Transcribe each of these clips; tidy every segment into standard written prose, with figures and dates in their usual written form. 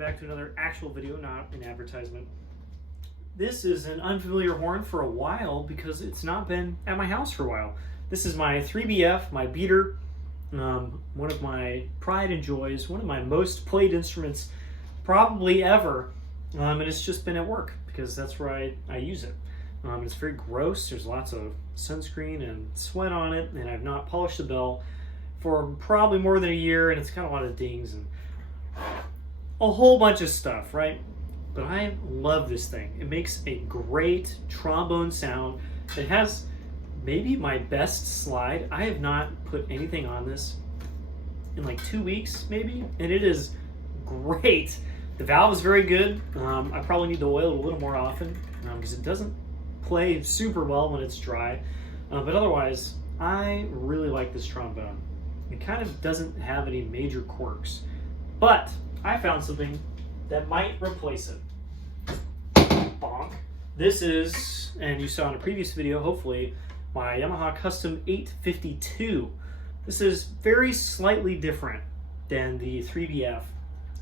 back to another actual video, not an advertisement. This is an unfamiliar horn for a while because it's not been at my house for a while. This is my 3BF, my beater, one of my pride and joys, one of my most played instruments probably ever, and it's just been at work because that's where I use it. It's very gross, there's lots of sunscreen and sweat on it, and I've not polished the bell for probably more than a year, and it's got a lot of dings and a whole bunch of stuff, right? But I love this thing. It makes a great trombone sound. It has maybe my best slide. I have not put anything on this in like 2 weeks maybe, and it is great. The valve is very good. I probably need to oil it a little more often because it doesn't play super well when it's dry. But otherwise, I really like this trombone. It kind of doesn't have any major quirks, but I found something that might replace it. Bonk. This is, and you saw in a previous video, hopefully, my Yamaha Custom 852. This is very slightly different than the 3BF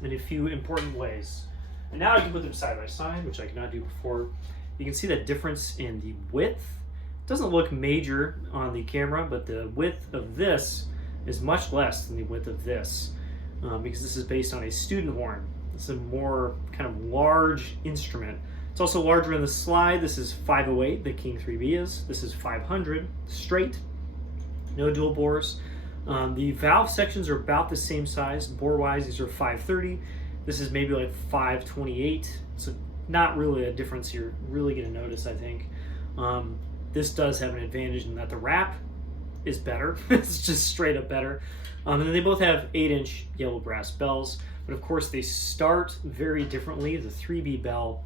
in a few important ways. And now I can put them side by side, which I could not do before. You can see that difference in the width. It doesn't look major on the camera, but the width of this is much less than the width of this. Because this is based on a student horn. It's a more kind of large instrument. It's also larger in the slide. This is 508, the King 3B is. This is 500, straight, no dual bores. The valve sections are about the same size. Bore-wise, these are 530. This is maybe like 528. So not really a difference you're really gonna notice, I think. This does have an advantage in that the wrap is better. It's just straight up better. And then they both have 8-inch yellow brass bells, but of course they start very differently. The 3B bell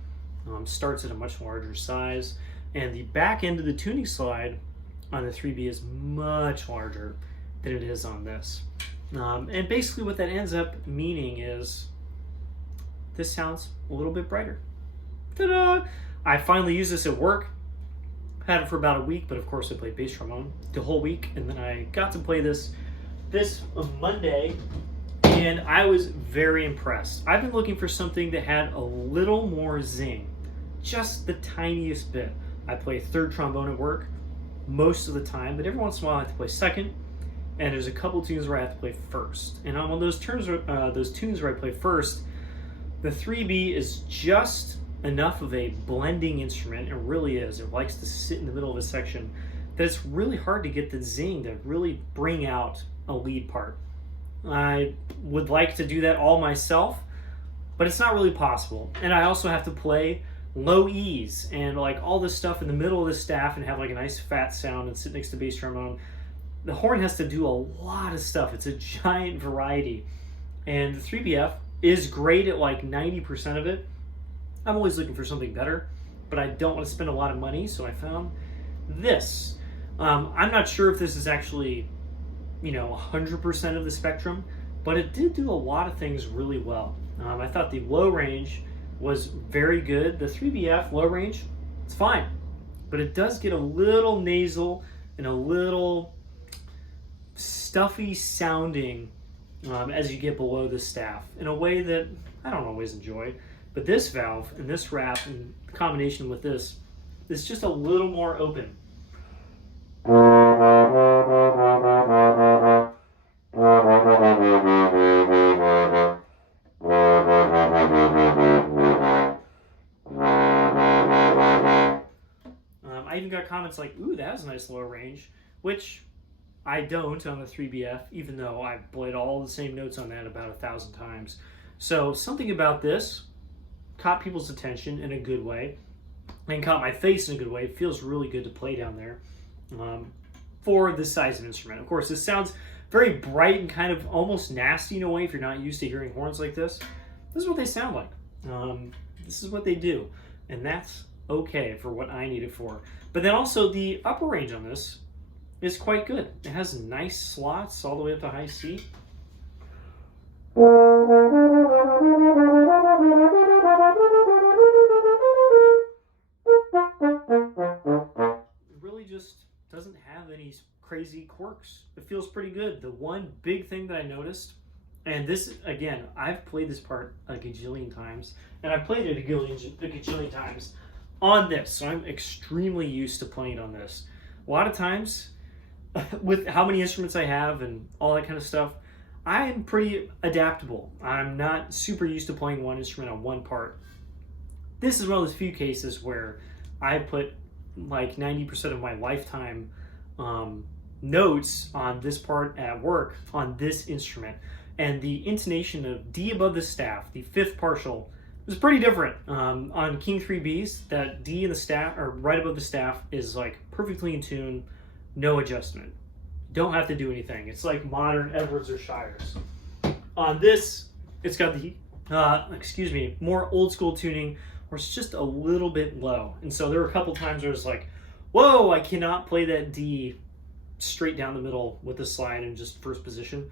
starts at a much larger size, and the back end of the tuning slide on the 3B is much larger than it is on this. And basically what that ends up meaning is this sounds a little bit brighter. Ta-da! I finally used this at work. Had it for about a week, but of course I played bass trombone the whole week, and then I got to play this Monday, and I was very impressed. I've been looking for something that had a little more zing, just the tiniest bit. I play third trombone at work most of the time, but every once in a while I have to play second, and there's a couple tunes where I have to play first. And on those tunes where I play first, the 3B is just enough of a blending instrument. It really is. It likes to sit in the middle of a section that it's really hard to get the zing to really bring out a lead part. I would like to do that all myself, but it's not really possible. And I also have to play low E's and like all this stuff in the middle of the staff and have like a nice fat sound and sit next to bass trombone. The horn has to do a lot of stuff. It's a giant variety. And the 3BF is great at like 90% of it. I'm always looking for something better, but I don't want to spend a lot of money, so I found this. I'm not sure if this is actually, 100% of the spectrum, but it did do a lot of things really well. I thought the low range was very good. The 3BF low range, it's fine, but it does get a little nasal and a little stuffy sounding as you get below the staff in a way that I don't always enjoy. But this valve and this wrap in combination with this is just a little more open. I even got comments like, ooh, that has a nice low range, which I don't on the 3BF, even though I've played all the same notes on that about 1,000 times. So something about this caught people's attention in a good way and caught my face in a good way. It feels really good to play down there for this size of instrument. Of course, this sounds very bright and kind of almost nasty in a way if you're not used to hearing horns like this. This is what they sound like. This is what they do, and that's okay for what I need it for. But then also the upper range on this is quite good. It has nice slots all the way up to high C. Really just doesn't have any crazy quirks. It feels pretty good. The one big thing that I noticed And this, again, I've played this part a gajillion times, and I've played it a gajillion times on this, so I'm extremely used to playing on this. A lot of times, with how many instruments I have and all that kind of stuff, I am pretty adaptable. I'm not super used to playing one instrument on one part. This is one of those few cases where I put like 90% of my lifetime notes on this part at work on this instrument. And the intonation of D above the staff, the fifth partial, was pretty different. On King 3Bs, that D in the staff, or right above the staff, is like perfectly in tune, no adjustment. Don't have to do anything. It's like modern Edwards or Shires. On this, it's got the, more old school tuning, where it's just a little bit low. And so there were a couple times where it was like, whoa, I cannot play that D straight down the middle with the slide in just first position.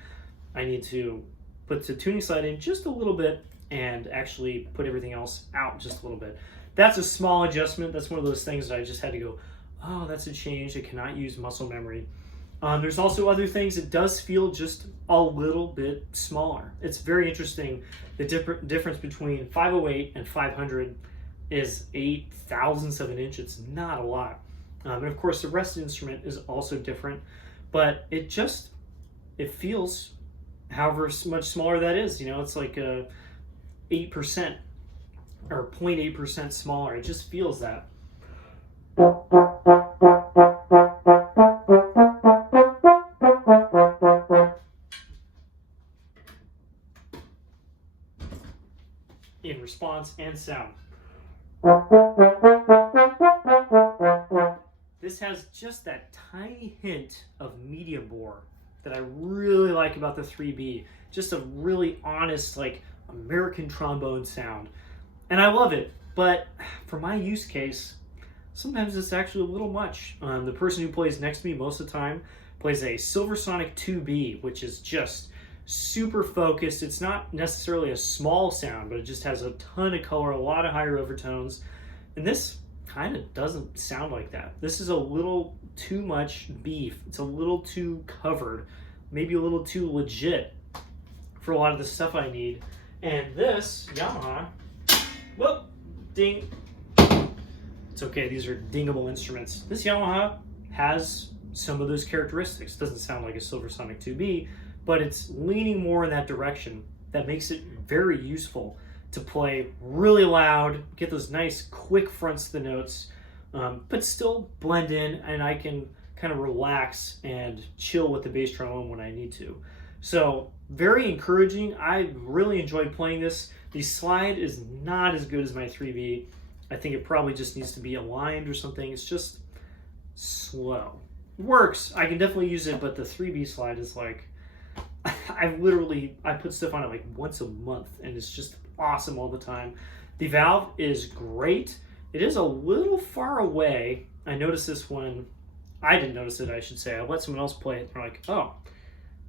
I need to put the tuning slide in just a little bit and actually put everything else out just a little bit. That's a small adjustment. That's one of those things that I just had to go, oh, that's a change. I cannot use muscle memory. There's also other things. It does feel just a little bit smaller. It's very interesting. The difference between 508 and 500 is 0.008 of an inch. It's not a lot. And of course, the rest of the instrument is also different, but it feels however much smaller that is. You know, it's like 8% or 0.8% smaller. It just feels that. In response and sound. This has just that tiny hint of medium bore that I really like about the 3B. Just a really honest, like, American trombone sound. And I love it, but for my use case, sometimes it's actually a little much. The person who plays next to me most of the time plays a Silversonic 2B, which is just super focused. It's not necessarily a small sound, but it just has a ton of color, a lot of higher overtones. And this kind of doesn't sound like that. This is a little too much beef. It's a little too covered, maybe a little too legit for a lot of the stuff I need. And this Yamaha, whoop, ding. It's okay, these are dingable instruments. This Yamaha has some of those characteristics. It doesn't sound like a Silversonic 2B, but it's leaning more in that direction. That makes it very useful to play really loud, get those nice quick fronts to the notes, but still blend in, and I can kind of relax and chill with the bass trombone when I need to. So very encouraging. I really enjoyed playing this. The slide is not as good as my 3B. I think it probably just needs to be aligned or something. It's just slow. Works. I can definitely use it, but the 3B slide is like, I put stuff on it like once a month, and it's just awesome all the time. The valve is great. It is a little far away. I noticed this when I didn't notice it, I should say. I let someone else play it. They're like, oh,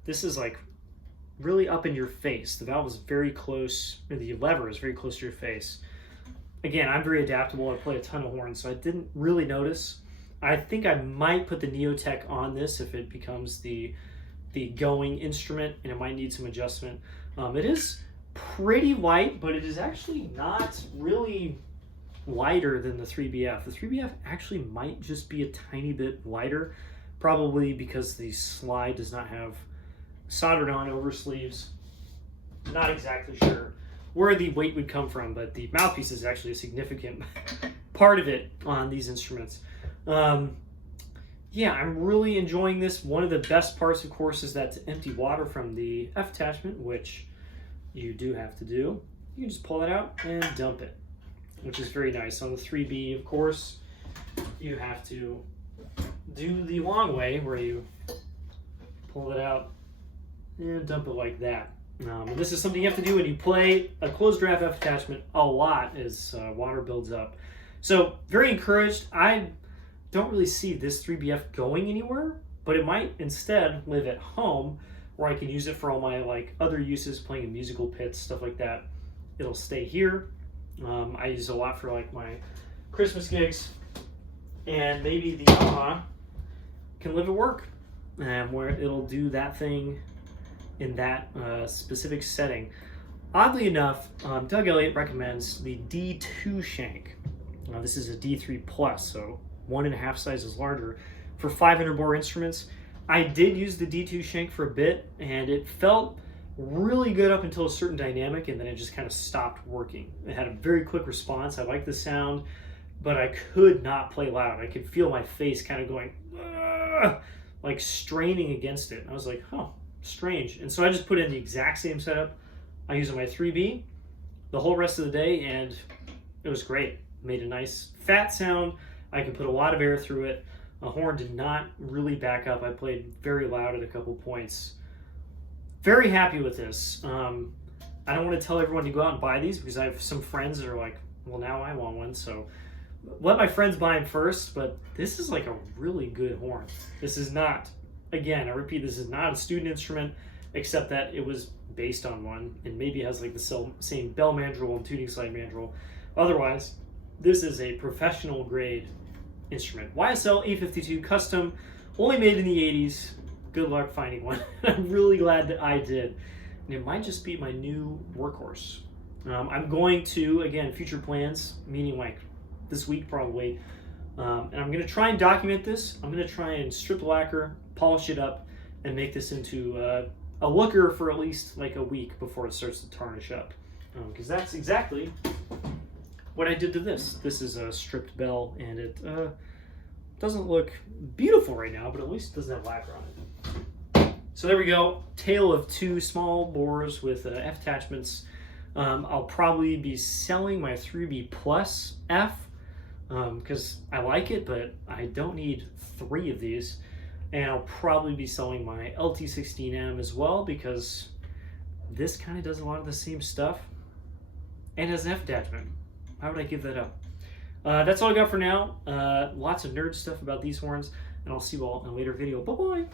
this is like really up in your face. The valve is very close, or the lever is very close to your face. Again, I'm very adaptable. I play a ton of horns, so I didn't really notice. I think I might put the Neotech on this if it becomes the going instrument, and it might need some adjustment. It is pretty light, but it is actually not really lighter than the 3BF. The 3BF actually might just be a tiny bit lighter, probably because the slide does not have soldered on over sleeves. Not exactly sure where the weight would come from, but the mouthpiece is actually a significant part of it on these instruments. Yeah, I'm really enjoying this. One of the best parts, of course, is that to empty water from the F attachment, which you do have to do. You can just pull it out and dump it, which is very nice. On the 3B, of course, you have to do the long way where you pull it out and dump it like that. And this is something you have to do when you play a closed draft F attachment a lot as water builds up. So very encouraged. I don't really see this 3BF going anywhere, but it might instead live at home where I can use it for all my like other uses, playing in musical pits, stuff like that. It'll stay here. I use it a lot for like my Christmas gigs, and maybe the Yamaha can live at work, where it'll do that thing in that specific setting. Oddly enough, Doug Elliott recommends the D2 shank. This is a D3 plus, so 1.5 sizes larger for 500 bore instruments. I did use the D2 shank for a bit, and it felt really good up until a certain dynamic, and then it just kind of stopped working. It had a very quick response. I liked the sound, but I could not play loud. I could feel my face kind of going, like straining against it. And I was like, oh, strange. And so I just put in the exact same setup I use on my 3B the whole rest of the day, and it was great. Made a nice fat sound. I could put a lot of air through it. The horn did not really back up. I played very loud at a couple points. Very happy with this. I don't want to tell everyone to go out and buy these because I have some friends that are like, well, now I want one. So let my friends buy them first, but this is like a really good horn. This is not, again, I repeat, this is not a student instrument, except that it was based on one and maybe has like the same bell mandrel and tuning slide mandrel. Otherwise, this is a professional grade instrument. YSL 852 Custom, only made in the 80s. Good luck finding one. I'm really glad that I did. And it might just be my new workhorse. I'm going to, again, future plans, meaning like this week probably, and I'm going to try and document this. I'm going to try and strip the lacquer, polish it up, and make this into a looker for at least like a week before it starts to tarnish up. Because that's exactly what I did to this. This is a stripped bell, and it doesn't look beautiful right now, but at least it doesn't have lacquer on it. So there we go. Tale of two small bores with F attachments. I'll probably be selling my 3B Plus F because I like it, but I don't need 3 of these. And I'll probably be selling my LT16M as well because this kind of does a lot of the same stuff and has an F attachment. Why would I give that up? That's all I got for now. Lots of nerd stuff about these horns, and I'll see you all in a later video. Bye-bye!